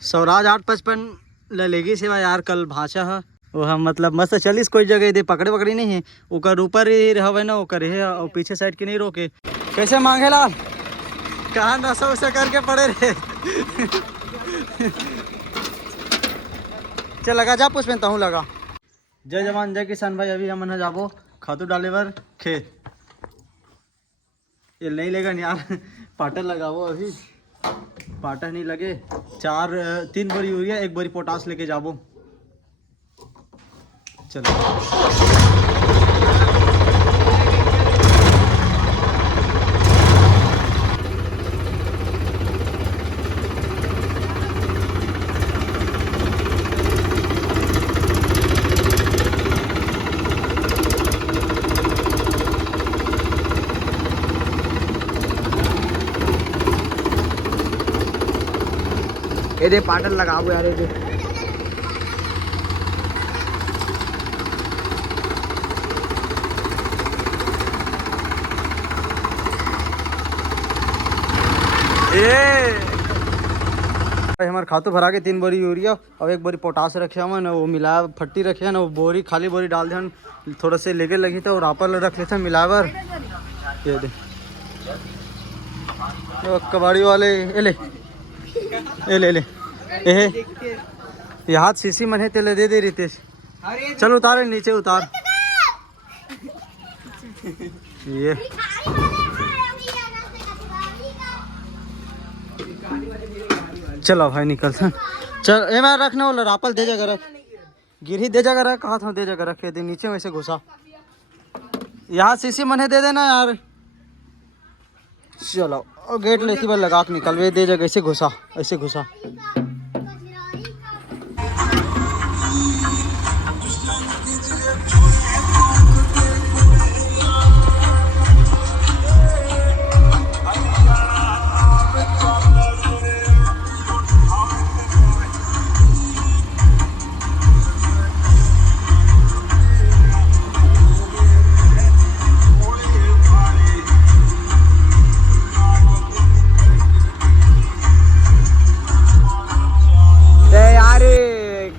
स्वराज 855 लेगी सेवा यार कल भाषा है वो हम मतलब मस्त चलिस कोई जगह दे पकड़े पकड़ी नहीं है ओकर ऊपर ही रहे ना ओकर है और पीछे साइड के नहीं रोके कैसे मांगे लाल कहाँ नशा वशा करके पड़े रहे चल लगा जा पुष्पेन तहूँ लगा। जय जवान जय किसान भाई अभी हम जाबो खातू डाले बर खेत ये नहीं लेगा यार पाटर लगाओ अभी पाटर नहीं लगे 3 बोरी यूरिया 1 बोरी पोटास लेके जाबो चलो। ये दे पाटन लगाओ यार ये हमारे खातू भरा के 3 बोरी यूरिया और 1 बोरी पोटास रखे हम ना वो मिला फट्टी रखे हैं ना वो बोरी खाली बोरी डाल दे थोड़ा से लेके लगी था और रापर रख लेते मिलावर ये दे कबाड़ी वाले ले ये हाथ सीसी मन है तेले दे दे रितेश चल उतार नीचे उतार ये चलो भाई निकल चल ए मैं रखने वाला रापल दे जगह रख गिरी दे जगह रख कहा था दे जगह रखे दे नीचे वैसे घुसा यहाँ सीसी मन है दे देना यार चलो और गेट लेती बार लगा के निकल वे दे जगह ऐसे घुसा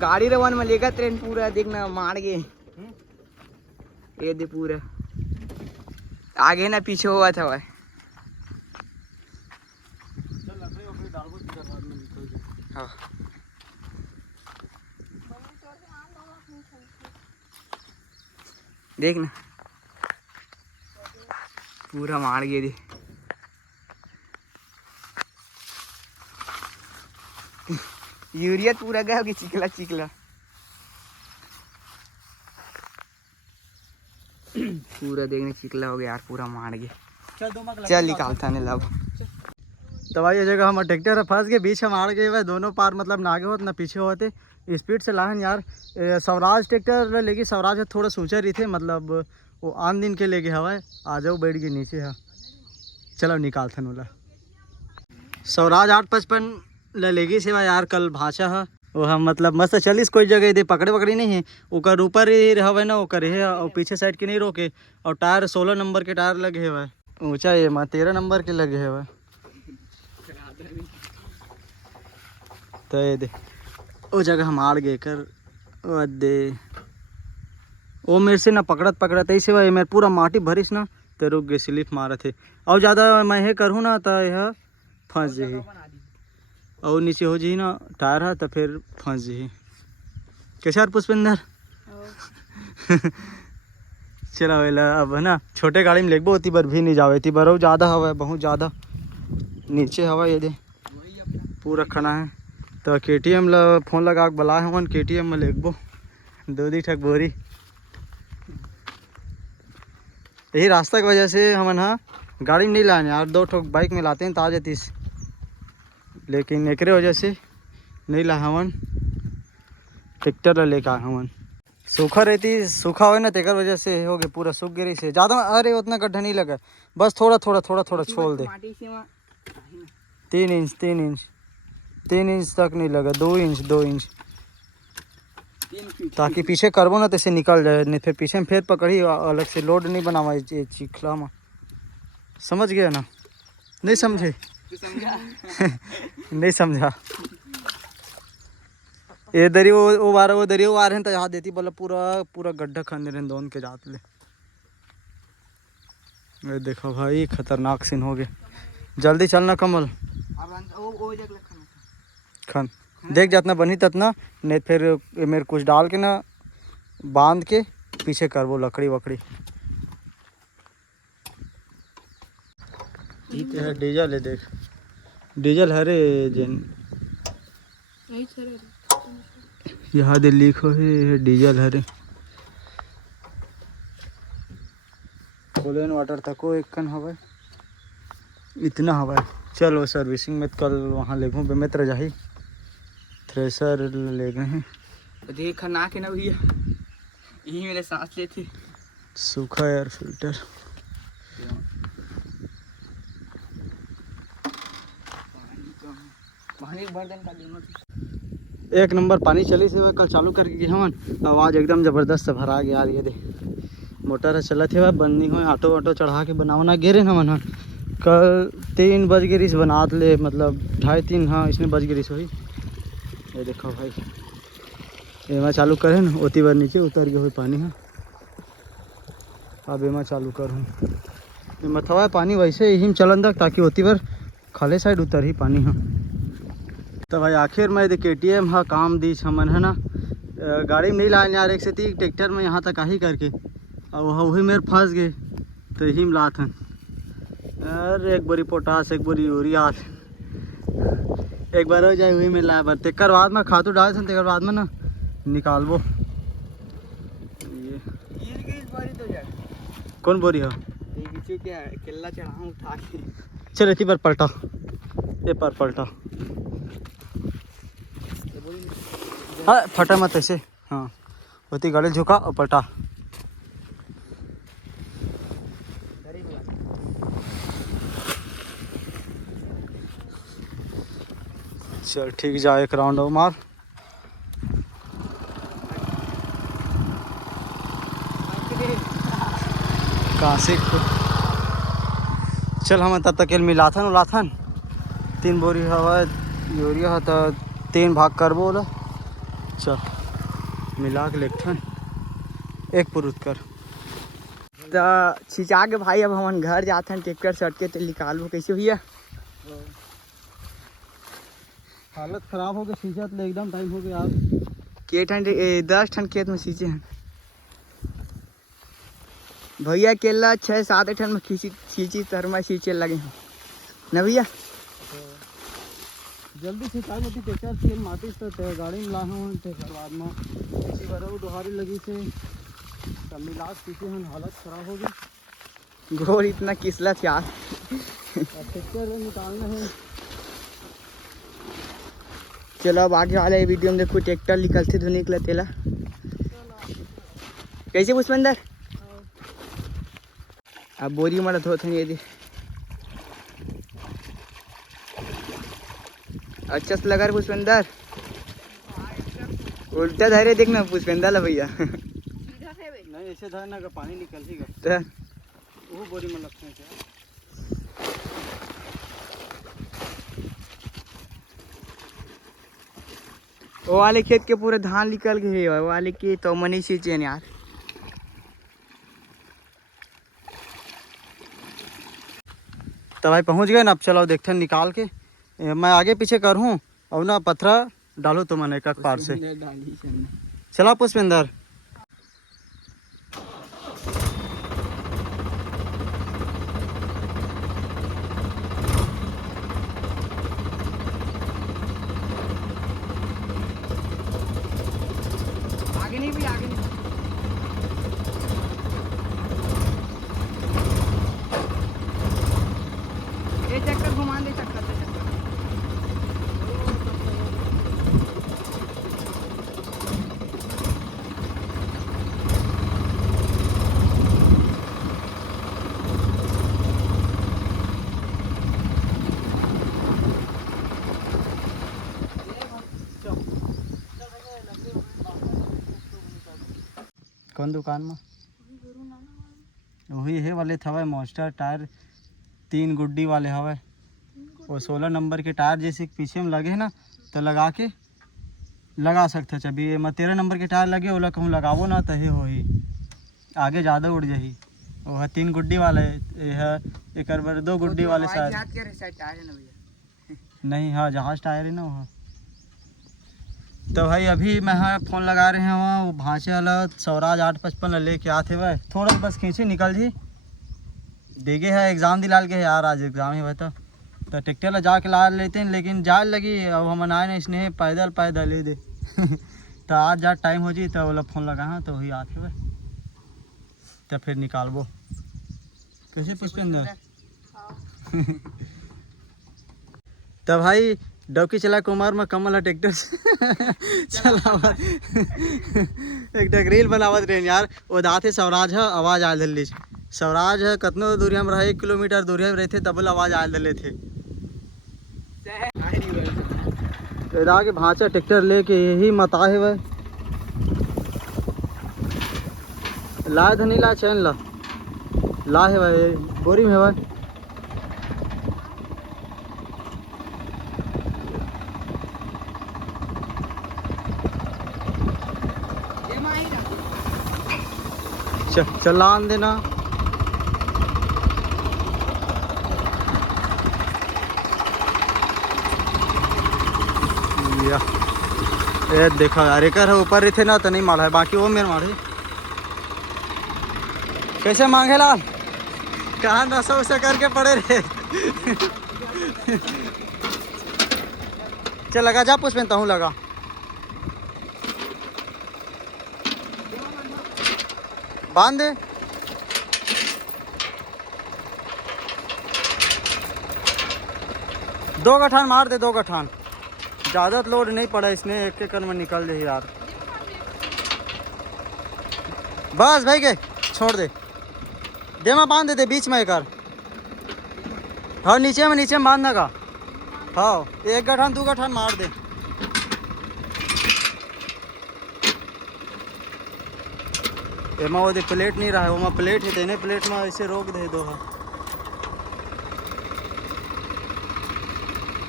गाड़ी रवन में लेगा ट्रेन पूरा देखना मार गए ये दे पूरा आगे ना पीछे हुआ था भाई हाँ। देखना पूरा मार गए दे यूरिया पूरा गया होगी चिकला पूरा देखने चिकला हो गया यार पूरा मार गया चल निकालता नहीं लब तो भाई ये जगह हमारा ट्रैक्टर है फंस गए बीच हम आड़ गए हुए दोनों पार मतलब ना आगे होते ना पीछे होते स्पीड से लाहन यार स्वराज ट्रैक्टर लेके स्वराज है थोड़ा सोचा रही थे मतलब वो आन दिन के लेके हवा आ जाओ बैठ गए नीचे है चलो निकालता नूला स्वराज 855 लेगी सेवा यार कल भाषा है वो हम मतलब मस्त चलिस कोई जगह दे पकड़े पकड़ी नहीं है ओकर ऊपर ही रहे ना ओकर है और पीछे साइड के नहीं रोके और टायर 16 नंबर के टायर लगे हुए ऊंचा ये 13 नंबर के लगे हुए तो ये दे वो जगह हम आड़ गए कर दे वो मेरे से ना पकड़त ऐसे भाई मेरे पूरा माटी भरिस ना तो रुक गए स्लिप मारे थे और ज़्यादा मैं ये करूँ ना तो यह फंस जाही और नीचे हो जी ना टायर है तो फिर फंस जी कैसा पुष्पिंदर चला वेला अब है ना छोटे गाड़ी में लेगबो होती बार भी नहीं जावे थी बार ज़्यादा हवा बहुत ज़्यादा नीचे हवा ये दे पूरा खड़ा है तो KTM ला फोन लगा के बुलाए हमन KTM में लेगबो 2 ठक बोरी यही रास्ता की वजह से हमन हाँ गाड़ी में नहीं लाए यार 2 ठोक बाइक में लाते हैं ताज़ तीस लेकिन एक वजह से नहीं ला हमन ट्रैक्टर लेकर हमन सूखा रहती सूखा हो ना तेकर वजह से हो गए पूरा सूख गिरी से ज़्यादा अरे उतना गड्ढा नहीं लगा बस थोड़ा छोड़ दे 3 इंच तक नहीं लगा 2 इंच ताकि पीछे करबो ना तैसे निकल जाए नहीं फिर पीछे में फिर पकड़ी अलग से लोड नहीं बनावा ये चिखला में समझ गया ना नहीं समझे नहीं समझा ये दरी वो बार वो दरी वो आ रहे हैं तो यहाँ देती बोला पूरा पूरा गड्ढा खंदे रहे दोन के जात ले। ये देखो भाई खतरनाक सीन हो गया। जल्दी चलना कमल खन देख जितना बनी ततना नहीं फिर मेरे कुछ डाल के ना बांध के पीछे कर वो लकड़ी वकड़ी। है डीजल है देख डीजल हरे जिन यहाँ दे लीक हो है डीजल हरे कोलेन वाटर तक एक कन हवा इतना हवा है। चलो सर्विसिंग में कल वहाँ ले घूम मित्र जाही थ्रेसर ले गए हैं देखा ना के ना भैया यही मेरे सांस लेते सूखा एयर फिल्टर। पानी बर्तन का दोनों एक नंबर पानी चली से कल चालू करके गए हमन आवाज़ एकदम ज़बरदस्त भरा गया ये दे मोटर चला थे भाई बंद नहीं हो ऑटो वाटो चढ़ा के बनावना गिरे ना मन कल 3 बज गिरी बनात ले मतलब 2:30 हाँ इसने बज गिरी हुई। ये देखो भाई ये मैं चालू करे ना ओती बार नीचे उतर गए हुए पानी है। अब ये मैं चालू करूँ मथवा पानी वैसे यही चलन तक ताकि ओती बार खाले साइड उतर ही पानी है। तो भाई आखिर में KTM हाँ काम दी हमन है ना गाड़ी में नहीं लाने यार एक से तीन ट्रैक्टर में यहाँ तक आ ही करके और वही मेरे फंस गए तो यही में लात हन। अरे एक बोरी पोटास एक बोरी यूरिया एक बार हो जाए वही में लाए बर तेकर बाद में खातू डाल सन तेकर बाद में ना निकालबो ये तो कौन बोरी है केला चढ़ा उठा के चल इतनी बार पलटा ये पर पलटा हाँ फटा मत ऐसे हाँ होती गाड़ी झुका और पलटा। चल ठीक जा एक राउंड और मार कहाँ से चल हम तब तक मिलाथन उलाथन 3 बोरी हवा यूरिया तो 3 भाग कर बोला चल मिला के लेखन एक पुरुत कर तो छिचा के भाई अब हम घर जाते हैं ट्रैक्टर सट के तो निकालू कैसे भैया हालत खराब हो गई सींचत ले एकदम टाइम हो गया यार के ठंड 10 ठंड खेत में सींचे हैं भैया केला 6-7 ठंड में खींची तरमा सींचे लगे हैं ना भैया जल्दी सिंचाई होती ट्रैक्टर से माटी से गाड़ी में ला हूँ तेकर बाद में किसी बार दोहारी लगी से सब मिला पीछे हम हालत खराब हो गई गोर इतना किसला था यार ट्रैक्टर निकालना है। चलो अब आगे वाले वीडियो में देखो ट्रैक्टर निकलते धो निकला तेला कैसे पुष्पेंदर अब बोरी मारा धोते हैं ये दे अच्छा से लगा पुष्पेंदर उल्टा धैर्य देखना पुष्पेंदर ला भैया नहीं ऐसे धरना का पानी निकल ही गया तो वो बोरी में लगते हैं क्या वो वाले खेत के पूरे धान निकल गए वो वाले के तो मनी सींचे यार तो भाई पहुंच गए ना अब चलो देखते हैं निकाल के मैं आगे पीछे करूँ और ना पत्थरा डालो तो मैंने एक पार से चला पुष्पेंदर आगे नहीं भी आगे नहीं ये चक्कर घुमा दे चक्कर से चक्कर कौन दुकान में वही है वाले था मॉन्स्टर टायर 3 गुड्डी वाले हवा वो 16 नंबर के टायर जैसे पीछे में लगे ना तो लगा के लगा सकते अभी मैं 13 नंबर के टायर लगे ओला कहूँ लगावो ना तो हो ही आगे ज़्यादा उड़ जाही। वो है 3 गुड्डी वाले, ये है एक बार 2 गुड्डी वाले शायद नहीं। हाँ जहाज टायर है ना वो। तो भाई अभी मैं फ़ोन लगा रहे हैं वहाँ वो भाँचे वाला स्वराज 855 लेके आते हुए थोड़ा बस खींचे निकल जी देगे है एग्ज़ाम दिलाल के यार आज एग्ज़ाम ही बता तो ट्रैक्टर ला जाके ला लेते हैं लेकिन जाए लगी अब हम आए ना इसने पैदल पैदल ले दे तो आज जा टाइम हो जी तो बोला फ़ोन लगा तो वही आते हुए तो फिर निकालबो कैसे पुष्पेंद्र तो भाई डौकी चला कुमार में कमल है ट्रैक्टर चलावत एक रील बनावत रहे यार वो दाते स्वराज है आवाज़ आयल दिल्ली स्वराज है कतनो दूरिया में रहे 1 किलोमीटर दूरिया में रहते तब आवाज़ आयल दिले थे इधर के भाँचा ट्रैक्टर लेके यही मता है वह ला धनी ला चैन ला है भाई बोरी में है भाई चलान देना ये देखा यार एक ऊपर ही थे ना तो नहीं मारा है बाकी वो मेरे मारे कैसे मांगे लाल कहाँ नशा उसा करके पड़े रहे चल लगा जा पुष्पेंद्र हूँ लगा बांध दे दो गठान मार दे 2 गठान ज़्यादा लोड नहीं पड़ा इसने एक एक में निकल दे यार बस भाई के छोड़ दे मैं बांध दे बीच में एक हाँ नीचे में बांधने का हाँ 1 गठान 2 गठान मार दे एमा वो प्लेट नहीं रहा है वो प्लेट है तेने प्लेट में ऐसे रोक दे दो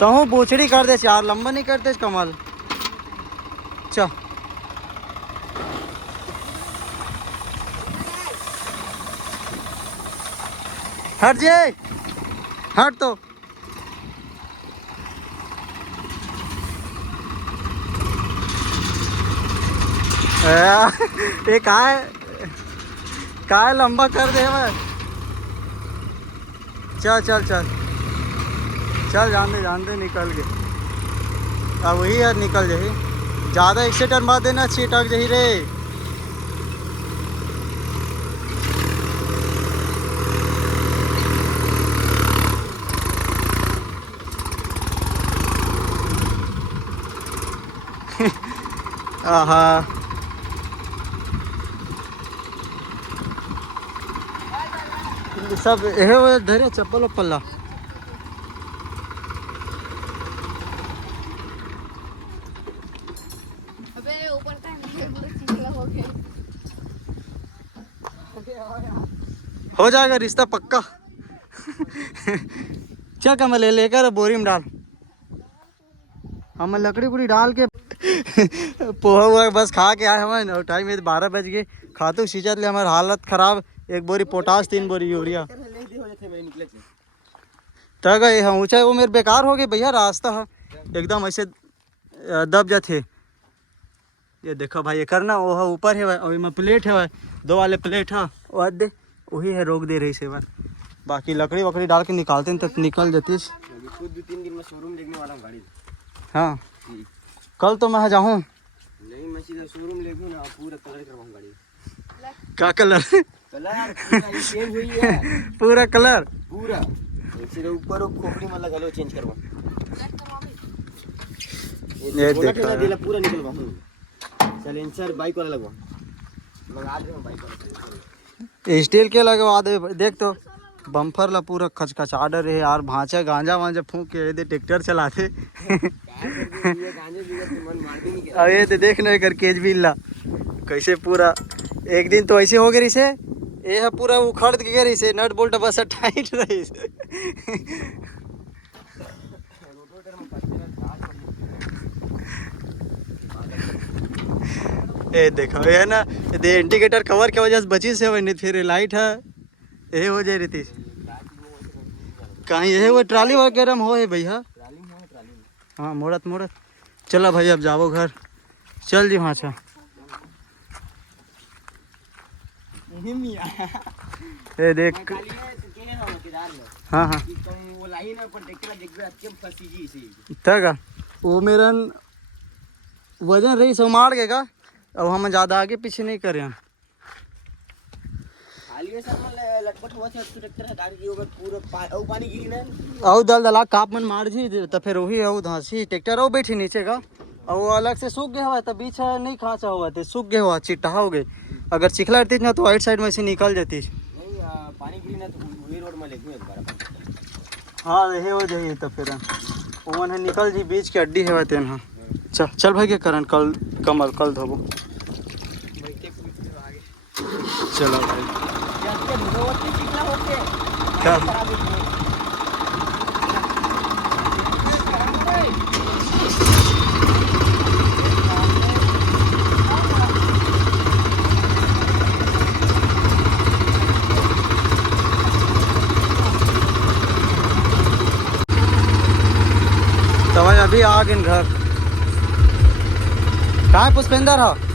तो हूँ बूछड़ी कर दे 4 लंबा नहीं करते कमल चल हट जे हट तो ये काय लंबा कर दे भाई चल चल चल चल जान दे निकल गए अब वही यार निकल जाही ज़्यादा एक्सीटर मार देना छिटक जही रे आहा सब ये धरे चप्पल वप्पल हो जाएगा रिश्ता पक्का क्या कमल लेकर बोरी में डाल हम लकड़ी पूरी डाल के पोहा हुआ बस खा के आए हमें और टाइम 12 बज गए खातू सींचत ले हमारी हालत खराब 1 बोरी पोटास 3 बोरी यूरिया तो गए हम ऊँचा वो मेरे बेकार हो गए भैया रास्ता है एकदम ऐसे दब जाते ये देखो भाई ये करना वो है ऊपर है और में प्लेट है 2 वाले प्लेट है वो दे वही है रोक दे रही से बाकी लकड़ी वकड़ी डाल के निकालते हैं तब निकल जाती है 2-3 दिन में शोरूम देखने वाला हूँ गाड़ी हाँ कल तो मैं जाऊँ नहीं मैं सीधा शोरूम ले ना पूरा कलर करवाऊँ गाड़ी क्या कलर चेंज हुई है पूरा कलर पूरा सीधा ऊपर वो खोपड़ी में लगा लो चेंज करवाऊँ ये देखो दिला पूरा निकलवाऊँ साइलेंसर बाइक वाला लगवाऊँ मंगा दे बाइक वाला स्टील के लगवा दे देख तो बम्फर ला पूरा खचखच आर्डर है यार भांचा गांजा वांजा फूंक के दे ट्रैक्टर चलाते अब ये तो देख ना कर केज भी ला कैसे पूरा एक दिन तो ऐसे हो गए इसे ये है पूरा उखड़ के गए इसे नट बोल्ट बस टाइट रही ये देखो ये ना ये इंडिकेटर कवर के वजह से बची से वही, नहीं फिर लाइट है ये हो जाए रही थी कहीं ये वो ट्राली वगैरह में हो है भैया। हाँ मोड़त मोड़त चला भाई अब जाओ घर चल जी वहाँ अच्छा। ये देख हाँ हाँ तक वो मेरा वजन रही सो मार के का अब हम ज़्यादा आगे पीछे नहीं करें हम औ दल दला काप मन मार जी तो फिर वही औ धांसी ट्रैक्टर औ बैठी नीचे का और वो अलग से सूख गया हुआ तो बीच नहीं खाँचा हुआ थे सूख गया हुआ चिट्टा हो गए अगर चिखला रहती ना तो वाइट साइड में से निकल जाती पानी गिरी ना तो वही रोड में लेके हाँ यही हो जाइए तो फिर ओवन है निकल जी बीच के अड्डी है तेन हाँ चल चल भाई के करन कल कमल कल धोबो चलो भाई क्या तो भाई अभी आ गए घर कहाँ है पुष्पेंद्र हो